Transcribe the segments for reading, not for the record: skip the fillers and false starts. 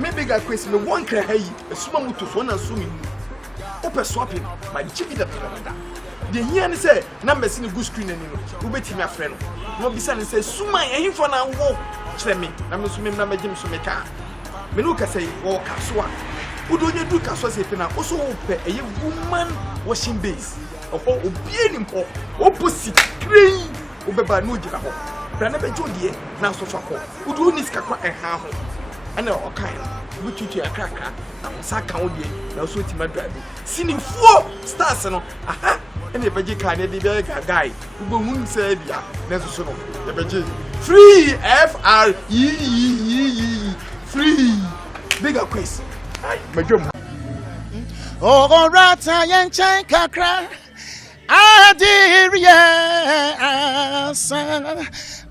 maybe got question me one cry hey a small to phone and swimming open swapping by the chippy that the here say numbers in the good screen and you bet me a friend no be saying say suma him for now walk tell me na me sumi na me jim so me ka me no ka say walk so a udo nye du ka so say pe na also pe a woman washing base oho obi enim ho opposite crane obeba no jira ho na be jodie na so so ho udo ni ska kwa ha ho ana o kan bu tutu akraka na saka odie na so ti madrive sinifo stars no aha ene beje ka ne di be guy ugbo hun se bia na so no e beje free free bigger quiz ai majom oh rata yen chan kakra adiria asa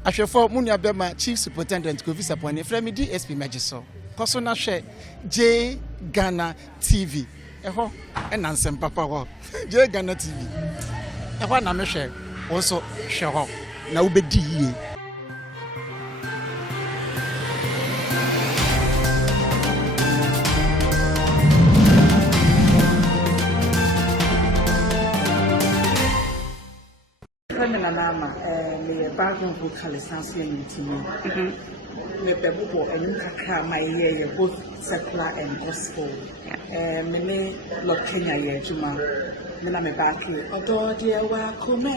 ahwefo munia bema chief superintendent KOFI sapone fremi DSP Magiso koso na hwe J Ghana TV eho enansem papa ho J Ghana TV eho na me hwe wonso hwe ho na ubedi yie Mama, the background vocalist in me bebo and kakra my year both secular and gospel. Me love Kenya ye juma. Me na me back here. Odo dear wa kume,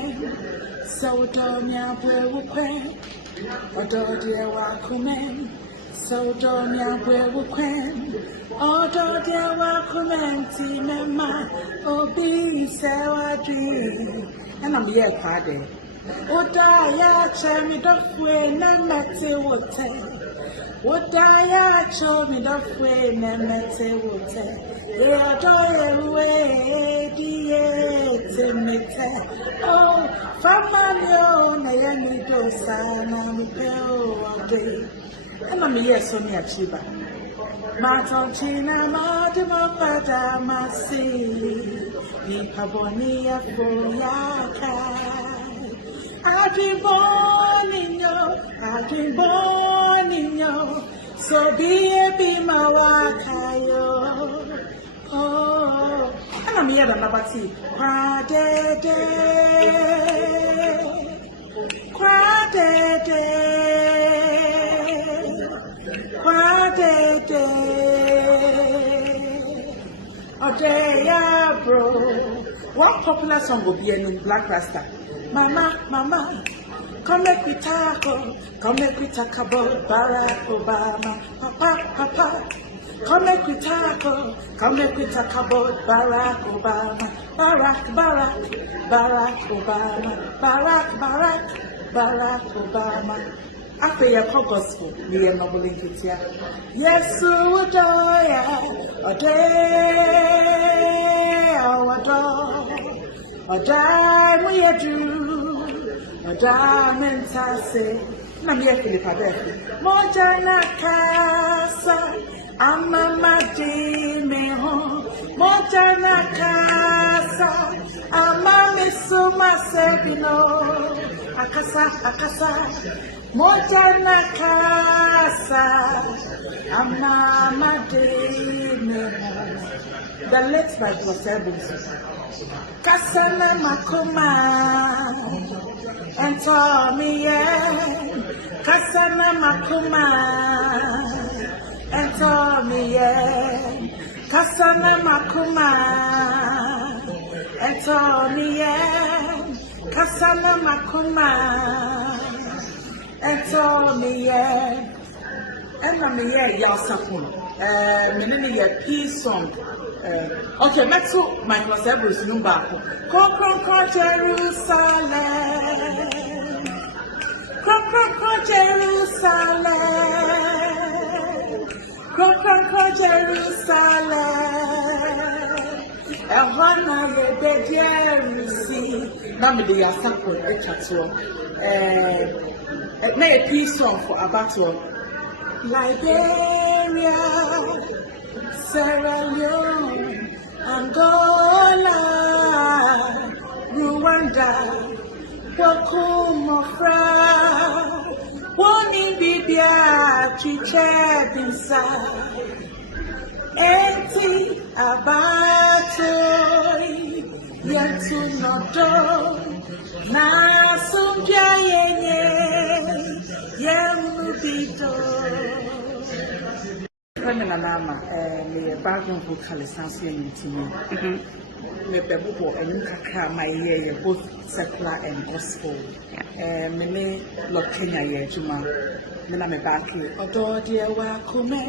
so do nya bwe kwen. Odo dear wa kume, so do nya bwe kwen. Odo dear wa kume ti me ma obi se wa dri. And I'm here party. Odaya chemi dofwe na mete wote. Odaya chemi dofwe na mete wote. Ye adoye we diye temete. Oh, famano na yemi dosa na mupeo wade. And I'm here so me achiba. Matonchina madimofada masi. Paboni afoyaka. I've been born in you, so be my wakayo. Oh, and I'm here to Nabati. Odeya bro. What popular song will be in Black Rasta? Mama, come make we talk about Barack Obama. Papa, come make we talk about Barack Obama. Barack Obama. After your gospel, me and noble in Kitia. Yes, Odoya, Oda we do, Oda mentase, Namia Philippa, Mojana Casa, Amama de Meho, Mojana Casa, Amami Suma Sebino, Akasa, Mojana Casa, Amama de Meho. The late night was terrible. Kasana Makoma and Tommy, Kasana Makoma and Tommy, Kasana Makoma and Tommy, Kasana Makoma and Tommy, and I'm here, Yasapun, Minnie, peace song. Okay, let's go. My Cosebus number. Kro Jerusalem. Kro Jerusalem. Kro Jerusalem. Ehana ye Jerusi. Nami de yasako echato. Na a peace song for Abattoir. Liberia. Sierra Leone, Angola, Rwanda, Wakumofra, Woni Bibia, Chiche Binsa. bisa enti abatoi yentu nodo na sumbia yenye yemubido Kwenye mama me background vocalization yintimi me bebo enu kakra my ye both secular and gospel me ne lo Kenya ye juma me na me back here odo de wa kume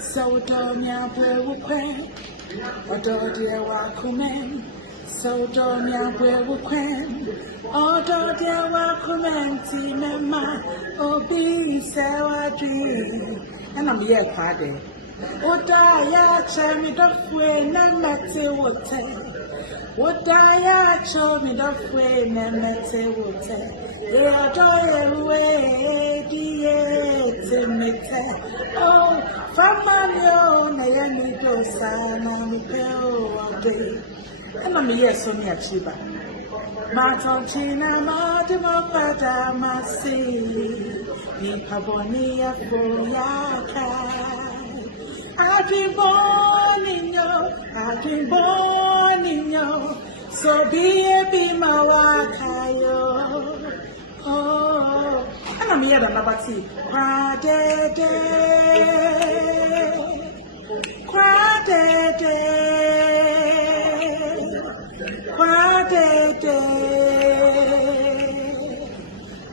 so do nya bo kwen odo de wa kume so do nya bo kwen odo de wa kume ti me ma obi se wa dream and I'm here Friday. Odaya chemi dofwe na mete wote. Odaya chemi dofwe na mete wote. E adoye we diye temete. Oh, famano na yemi dosa na mipeo ade. And I'm here so me achiba. Matonchina madimo pada masi. Nipabonia foyaka. I've been born in you, so be my wakayo. Oh, and I'm here than Nabati. Quadede.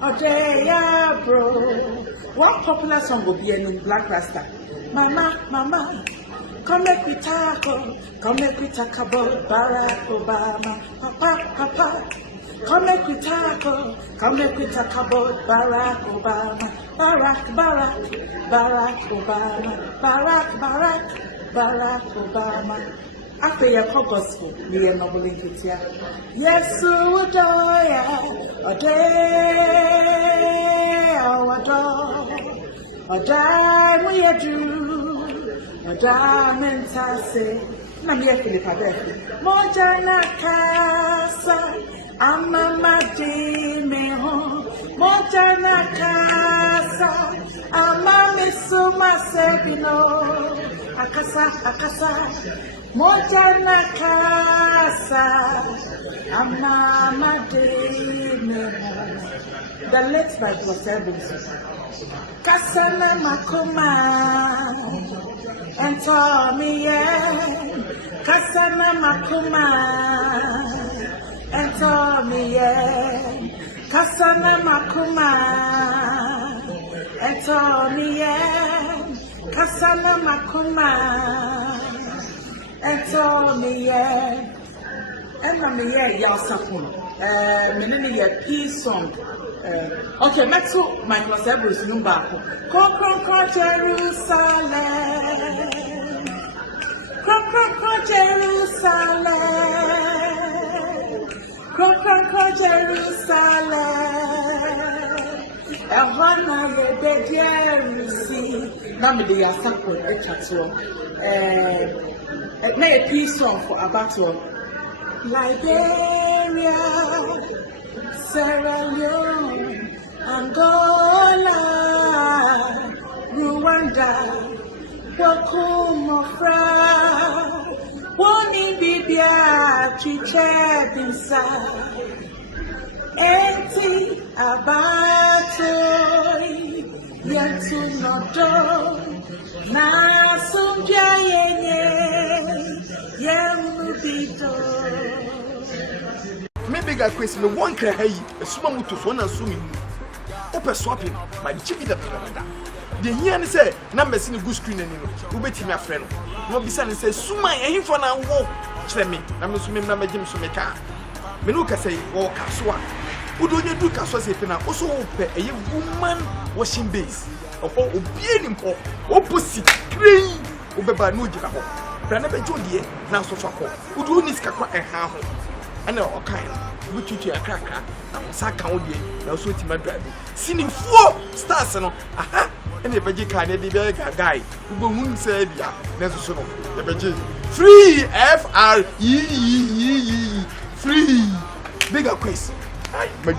Odeya bro. What popular song will be in Black Rasta? Mama, come make we tackle, come make we talk about Barack Obama. Papa, come make we tackle, come make we talk about Barack Obama. Barack Obama. After your gospel, me and noble in Kitia. Yes, Udoya, Oda we do, Oda mentase, na me Philippa Befi. Moja na casa, amama de meho. Moja na casa, amame suma sebino. Akasa. Moja na casa, amama de meho. The late night was service. Kasana makuma and Tommy yen. Kasana makuma and Tommy yen. Kasana makuma and Tommy yen. Kasana makuma and Tommy yen. And I'm here, Yasapun. Menini a peace song. Okay, Matsu, my Cosebus, Numbaco. Cro Jerusalem. Cro Jerusalem. Cro Jerusalem. Havana, the Bedierusi. Namidi Yasapo, Echato. It made a peace song for a battle. Liberia, Sierra Leone, Angola, Rwanda, Wakumofra, Woni Bibia, Chichebisa, Enti Abatoi, Yentu Nodo, Nasumbia Yenye, Yemubido. Maybe I question the one cry, a small to phone and swimming. Open swapping by the chippy that the here say, numbers in the good screen and you bet me a friend. No be son says, Suma, and him for now walk. Tell me, I'm assuming number James Sumeka. Menuka say, oh, Kaswa. Who do you do Kaswa say, also a woman washing base? Of all obeying him, or pussy, crane, Obeba no Jabo. Branabe Jodie, now so far. Who do this Kakwa and how? And all kind. We treat you a cracker. I'm Sakaudi, now so to my driver. Singing 4 stars and aha, and the Baji can be a guy who won't say, yeah, necessary. The Baji free FREE free bigger quiz. My